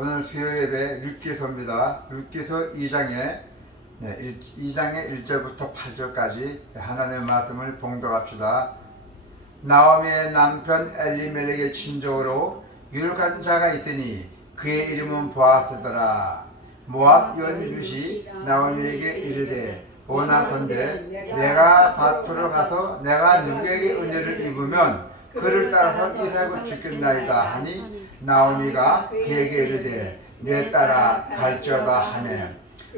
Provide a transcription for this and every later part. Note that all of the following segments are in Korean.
오늘 수요 예배 룻기서입니다. 룻기서 2장의 2장의 1절부터 8절까지 하나님의 말씀을 봉독합시다. 나오미의 남편 엘리멜렉의 친족으로 유력한 자가 있더니 그의 이름은 보아스더라. 모압 여인 룻이 나오미에게 이르되 원하건대 내가 밭으로 가서 내가 누구에게 은혜를 입으면 그를 따라서 이삭을 죽겠나이다 하니 나오미가 그에게 이르되 내 따라 갈지어다 하매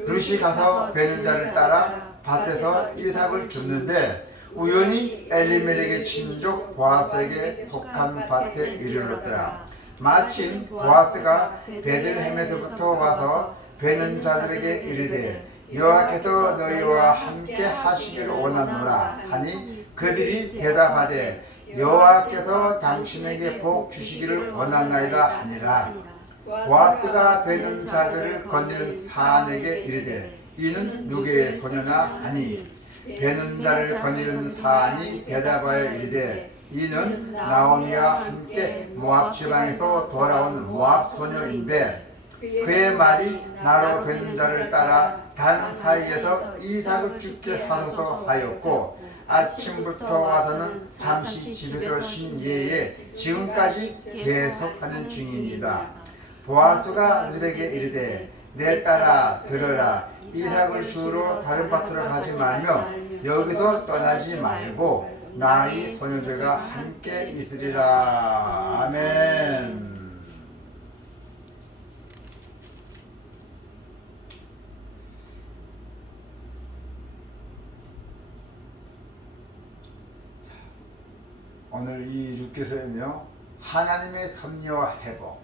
룻이 가서 베는 자를 따라 밭에서 이삭을 줍는데 우연히 엘리멜렉의 친족 보아스에게 속한 밭에 이르렀더라. 마침 보아스가 베들레헴에서부터 와서 베는 자들에게 이르되 여호와께서 너희와 함께 하시기를 원하노라 하니 그들이 대답하되 여호와께서 당신에게 복 주시기를 원하나이다 하니라. 보아스가 베는 자들을 건네는 사안에게 이르되 이는 누구의 소녀나 하니 베는 자를 건네는 사안이 대답하여 이르되 이는 나오미와 함께 모압 지방에서 돌아온 모압 소녀인데 그의 말이 나로 베는 자를 따라 단 사이에서 이삭을 죽게 하소서 하였고 아침부터 와서는 잠시 집에서 쉰 예에 지금까지 계속하는 중이니이다. 보아스가 룻에게 이르되 내 딸아 들으라. 이삭을 주우러 다른 밭으로 가지 말며 여기서 떠나지 말고 나의 소녀들과 함께 있으리라. 아멘. 오늘 이 룻기서는요 하나님의 섭리와 회복,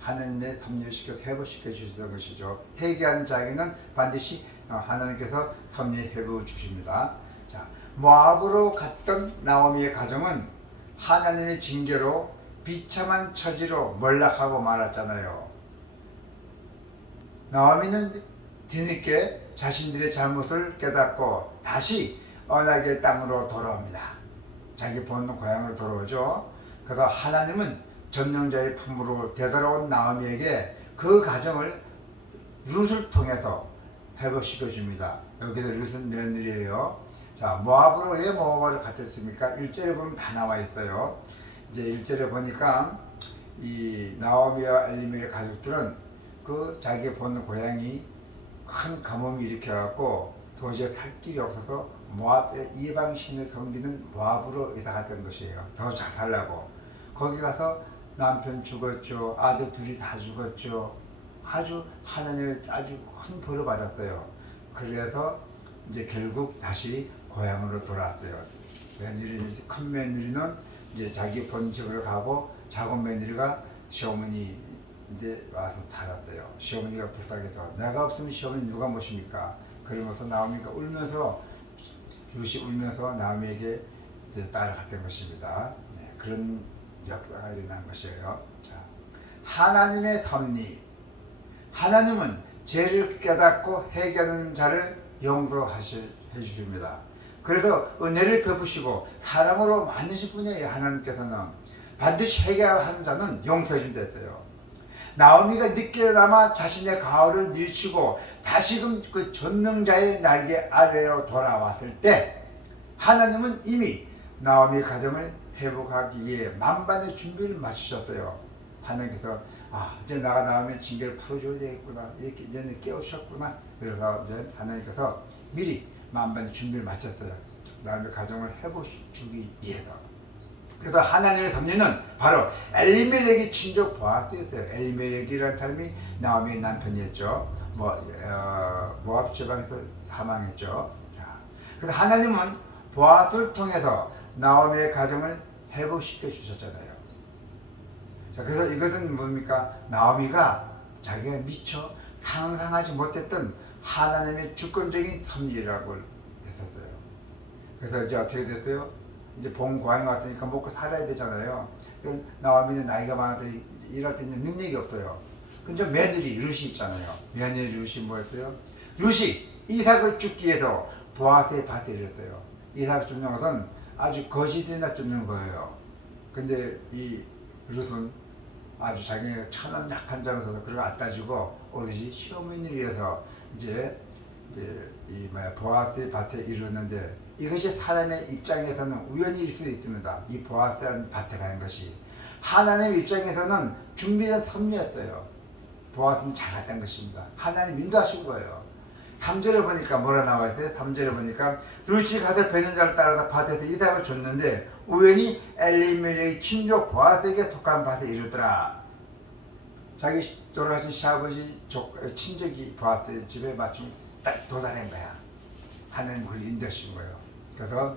하나님의 섭리시켜 회복시켜 주시는 것이죠. 회개하는 자에게는 반드시 하나님께서 섭리 회복을 주십니다. 자, 모압으로 갔던 나오미의 가정은 하나님의 징계로 비참한 처지로 몰락하고 말았잖아요. 나오미는 뒤늦게 자신들의 잘못을 깨닫고 다시 언약의 땅으로 돌아옵니다. 자기 본 고향으로 돌아오죠. 그래서 하나님은 전능자의 품으로 되돌아온 나오미에게 그 가정을 룻을 통해서 회복시켜 줍니다. 여기서 룻은 며느리예요. 자, 모압으로 왜 모압으로 갔겠습니까? 1절에 보면 다 나와 있어요. 이제 1절에 보니까 이 나오미와 엘리멜렉 가족들은 그 자기 본 고향이 큰 가뭄이 일으켜갖고 도저히 살 길이 없어서 모압의 이방신을 섬기는 모압으로 이사 갔던 것이에요. 더 잘 살라고. 거기 가서 남편 죽었죠. 아들 둘이 다 죽었죠. 아주 하나님의 아주 큰 벌을 받았어요. 그래서 이제 결국 다시 고향으로 돌아왔어요. 큰 며느리는 이제 자기 본집으로 가고 작은 며느리가 시어머니 이제 와서 살았어요. 시어머니가 불쌍해서 내가 없으면 시어머니 누가 모십니까? 그러면서 나오미가 울면서 룻이 울면서 나오미에게 이제 따라갔던 것입니다. 그런 역사가 일어난 것이에요. 자, 하나님의 섭리. 하나님은 죄를 깨닫고 회개하는 자를 용서해 주십니다. 그래서 은혜를 베푸시고 사랑으로 만드신 분이에요. 하나님께서는 반드시 회개하는 자는 용서해 준다 했어요. 나오미가 늦게나마 자신의 가을을 늦추고 다시금 그 전능자의 날개 아래로 돌아왔을 때 하나님은 이미 나오미 가정을 회복하기 위해 만반의 준비를 마치셨어요. 하나님께서 이제 나가 나오미 징계를 풀어줘야 되겠구나. 이렇게 이제는 깨우셨구나. 그래서 이제 하나님께서 미리 만반의 준비를 마쳤어요. 나오미 가정을 회복시키기 위해서. 그래서 하나님의 섭리는 바로 엘리멜렉의 친족 보아스였어요. 엘리멜렉이라는 사람이 나오미의 남편이었죠. 모압 지방에서 사망했죠. 그래서 하나님은 보아스를 통해서 나오미의 가정을 회복시켜 주셨잖아요. 자, 그래서 이것은 뭡니까? 나오미가 자기가 미처 상상하지 못했던 하나님의 주권적인 섭리라고 했었어요. 그래서 이제 어떻게 됐어요? 이제 본 고향에 왔으니까 먹고 살아야 되잖아요. 나오미는 나이가 많아서 일할 때 있는 능력이 없어요. 근데 며느리 룻이 있잖아요. 며느리 룻이 뭐였어요? 룻이 이삭을 죽기 위해서 보아스의 밭에 이랬어요. 이삭을 줍는 것은 아주 거짓이나 줍는 거예요. 근데 이 룻은 아주 자기가 천한 약한 자로서 그걸 안 따지고 오로지 시어머니를 위해서 이제 이 보아스의 밭에 이르렀는데, 이것이 사람의 입장에서는 우연일 수도 있습니다. 이 보아스라는 밭에 가는 것이 하나님의 입장에서는 준비된 섭리였어요. 보아스는 잘 갔다는 것입니다. 하나님 인도하신 거예요. 3절에 보니까 뭐라 나와 있어요? 3절에 보니까 루시 가서 베는 자를 따라서 밭에서 이삭을 줬는데 우연히 엘리멜렉의 친족 보아스에게 속한 밭에 이르더라. 자기 돌아가신 시아버지 친족이 보아스 집에 마침 딱 도달한 거야. 하나님 그걸 인도하신 거예요. 그래서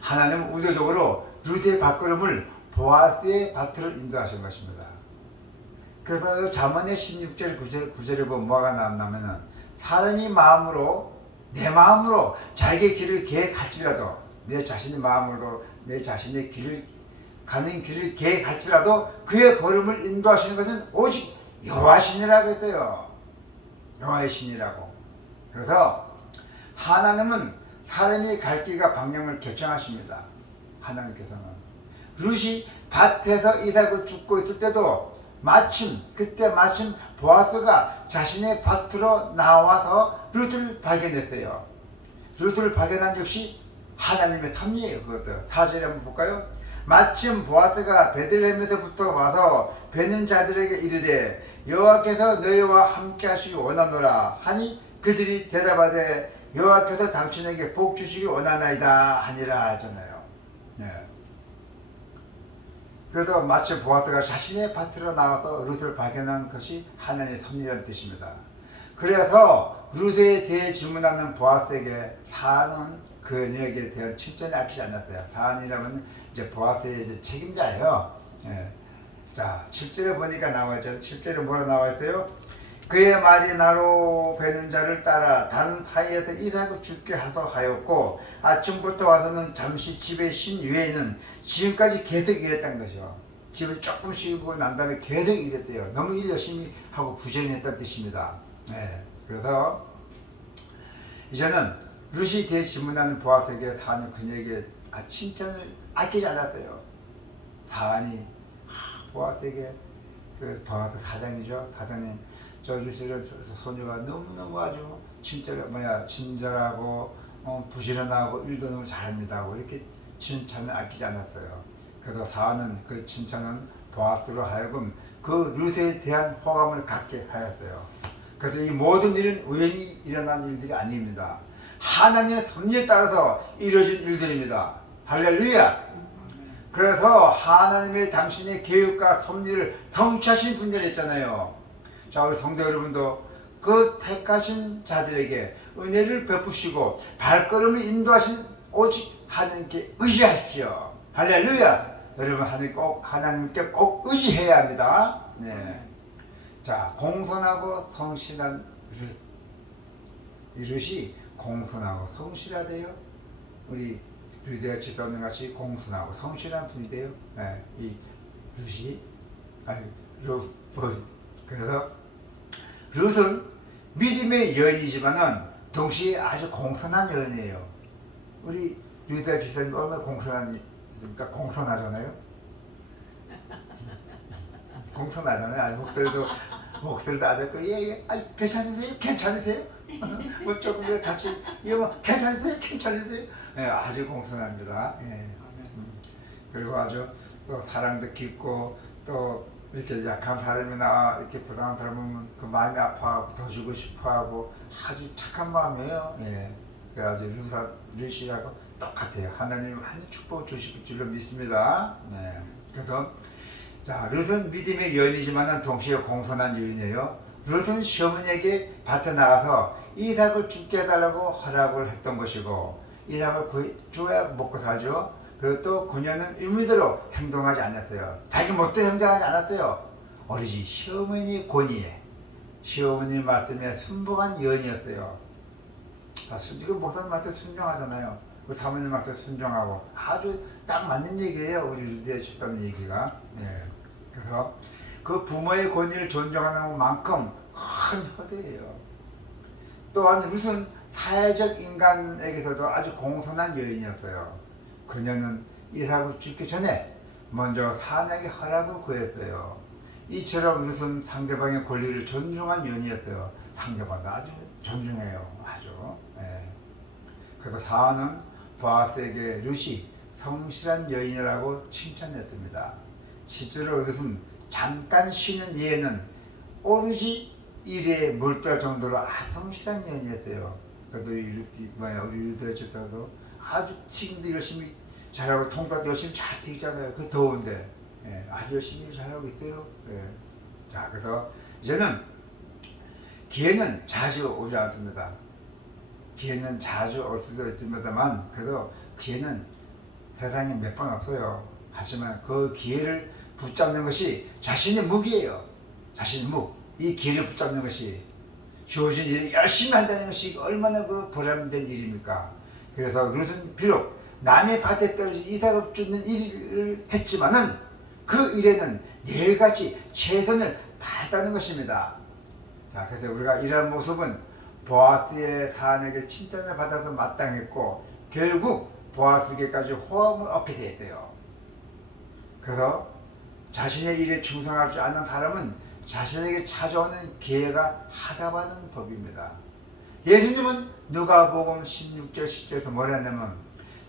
하나님은 의도적으로 루스의 발걸음을 보아스의 밭으로 인도하신 것입니다. 그래서 잠언의 16절 9절에 보면 뭐가 나왔냐면은 사람이 마음으로 내 마음으로 자기의 길을 계획할지라도 내 자신의 마음으로 내 자신의 길을 가는 길을 계획할지라도 그의 걸음을 인도하시는 것은 오직 여호와신이라고 했어요. 여호와의 신이라고. 그래서 하나님은 사람이 갈 길과 방향을 결정하십니다. 하나님께서는 룻이 밭에서 이삭을 줍고 있을 때도 그때 마침 보아스가 자신의 밭으로 나와서 룻을 발견했어요. 룻을 발견한 역시 하나님의 섭리예요. 그것도 4절에 한번 볼까요? 마침 보아스가 베들레헴에서부터 와서 베는 자들에게 이르되 여호와께서 너희와 함께 하시기 원하노라 하니 그들이 대답하되 여호와께서 당신에게 복 주시기 원하나이다 하니라 하잖아요. 네. 그래서 마침 보아스가 자신의 밭으로 나와서 룻을 발견한 것이 하나님의 섭리라는 뜻입니다. 그래서 룻에 대해 질문하는 보아스에게 사안은 그녀에게 대한 칭찬이 아끼지 않았어요. 사안이라면 이제 보아스의 이제 책임자예요. 예. 자, 7절에 보니까 나와있죠. 7절에 뭐라 나와있어요? 그의 말이 나로 베는 자를 따라 다른 사이에서 이삭을 죽게 하였고 아침부터 와서는 잠시 집에 쉰 후에는 지금까지 계속 일했다는 거죠. 집에서 조금 쉬고 난 다음에 계속 일했대요. 너무 일 열심히 하고 부지런했다는 뜻입니다. 네. 그래서 이제는 룻이 대해 질문하는 보아스에게 사안은 그녀에게 칭찬을 아끼지 않았어요. 사안이 보아스에게 그 보아스 사장이죠. 사장님, 저 룻의 소녀가 너무너무 아주 친절하고 부지런하고 일도 너무 잘합니다 하고 이렇게 칭찬을 아끼지 않았어요. 그래서 사안은 그 칭찬은 보아스로 하여금 그 룻에 대한 호감을 갖게 하였어요. 그래서 이 모든 일은 우연히 일어난 일들이 아닙니다. 하나님의 섭리에 따라서 이루어진 일들입니다. 할렐루야. 그래서 하나님의 당신의 계획과 섭리를 통치하신 분들이 있잖아요. 자, 우리 성도 여러분도 그 택하신 자들에게 은혜를 베푸시고 발걸음을 인도하신 오직 하나님께 의지하십시오. 할렐루야. 여러분 하나님께 꼭 의지해야 합니다. 네. 자, 공손하고 성실한 룻. 이 룻이 공손하고 성실하대요. 우리 룻의 지도는 같이 공손하고 성실한 분이 돼요. 네. 이 룻이 그래서 룻은 믿음의 여인이지만은 동시에 아주 공손한 여인이에요. 우리 룻의 지도는 얼마나 공손합니까? 공손하잖아요. 공손하잖아요. 목소리도 아주 괜찮으세요? 뭐 조금 같이 괜찮으세요? 예, 아주 공손합니다. 예. 그리고 아주 또 사랑도 깊고 또 이렇게 약한 사람이나 이렇게 불쌍한 사람 보면 그 마음이 아파하고 더 주고 싶어하고 아주 착한 마음이에요. 예. 그래서 룻이하고 똑같아요. 하나님 많이 축복 주실 줄로 믿습니다. 네. 그래서 자, 룻은 믿음의 여인이지만 동시에 공손한 여인이에요. 룻은 시어머니에게 밭에 나가서 이삭을 죽게 해달라고 허락을 했던 것이고 이삭을 줘야 먹고 살죠. 그리고 또 그녀는 의무대로 행동하지 않았어요. 자기 멋대로 행동하지 않았어요. 오로지 시어머니 권위에 시어머니 말 때문에 순복한 여인이었어요. 지금 목사님 말때 순종하잖아요. 그 사모님 말때 순종하고 아주 딱 맞는 얘기예요. 우리 룻의 집단 얘기가. 네. 그래서 그 부모의 권위를 존중하는 만큼 큰 효대예요. 또한 룻은 사회적 인간에게서도 아주 공손한 여인이었어요. 그녀는 이삭을 죽기 전에 먼저 사내에게 허락을 구했어요. 이처럼 룻은 상대방의 권리를 존중한 여인이었어요. 상대방도 아주 존중해요. 아주. 예. 그래서 사안은 보아스에게 룻이 성실한 여인이라고 칭찬했습니다. 실제로 룻은 잠깐 쉬는 예에는 오롯이 일에 몰두할 정도로 성실한 여인이었어요. 그래도 우리 룻의 집사도 아주 지금도 열심히 잘하고 통닭 열심히 잘 튀기잖아요. 그 더운데 아주 열심히 잘하고 있어요. 자, 그래서 이제는 기회는 자주 오지 않습니다. 기회는 자주 올 수도 있습니다만 그래도 기회는 세상에 몇 번 없어요. 하지만 그 기회를 붙잡는 것이 자신의 무기예요. 자신의 무. 이 기회를 붙잡는 것이 주어진 일을 열심히 한다는 것이 얼마나 그 보람된 일입니까? 그래서 룻은 비록 남의 밭에 떨어진 이삭을 쫓는 일을 했지만은 그 일에는 내일같이 최선을 다했다는 것입니다. 자, 그래서 우리가 이런 모습은 보아스의 사안에게 칭찬을 받아서 마땅했고 결국 보아스에게까지 호응을 얻게 되었대요. 그래서 자신의 일에 충성하지 않는 사람은 자신에게 찾아오는 기회가 하다하는 법입니다. 예수님은 누가복음 16절 10절에서 뭐라 했냐면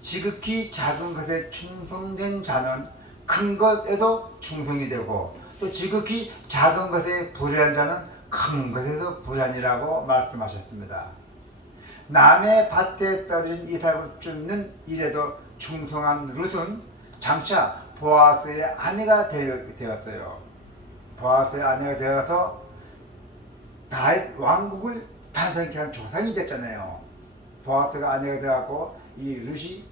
지극히 작은 것에 충성된 자는 큰 것에도 충성이 되고 또 지극히 작은 것에 불의한 자는 큰 것에도 불의하니라고 말씀하셨습니다. 남의 밭에 떨어진 이삭을 쫓는 일에도 충성한 룻은 장차 보아스의 아내가 되었어요. 보아스의 아내가 되어서 다윗 왕국을 탄생케 한 조상이 됐잖아요. 보아스가 아내가 되었고 이 룻이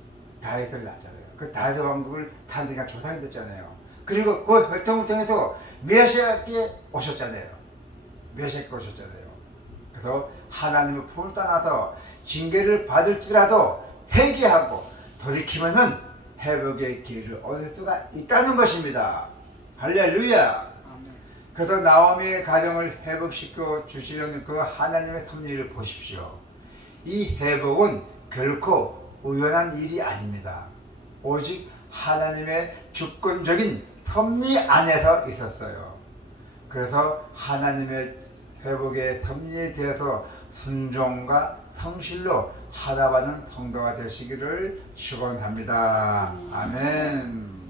다윗을 낳았잖아요. 그 다윗 왕국을 탄생케 한 조상이 됐잖아요. 그리고 그 혈통을 통해서 메시아께 오셨잖아요. 메시아께 오셨잖아요. 그래서 하나님의 품을 떠나서 징계를 받을지라도 회개하고 돌이키면은 회복의 기회를 얻을 수가 있다는 것입니다. 할렐루야. 그래서 나오미의 가정을 회복시켜 주시려는 그 하나님의 섭리를 보십시오. 이 회복은 결코 우연한 일이 아닙니다. 오직 하나님의 주권적인 섭리 안에서 있었어요. 그래서 하나님의 회복의 섭리에 대해서 순종과 성실로 하다바는 성도가 되시기를 축원합니다. 아멘.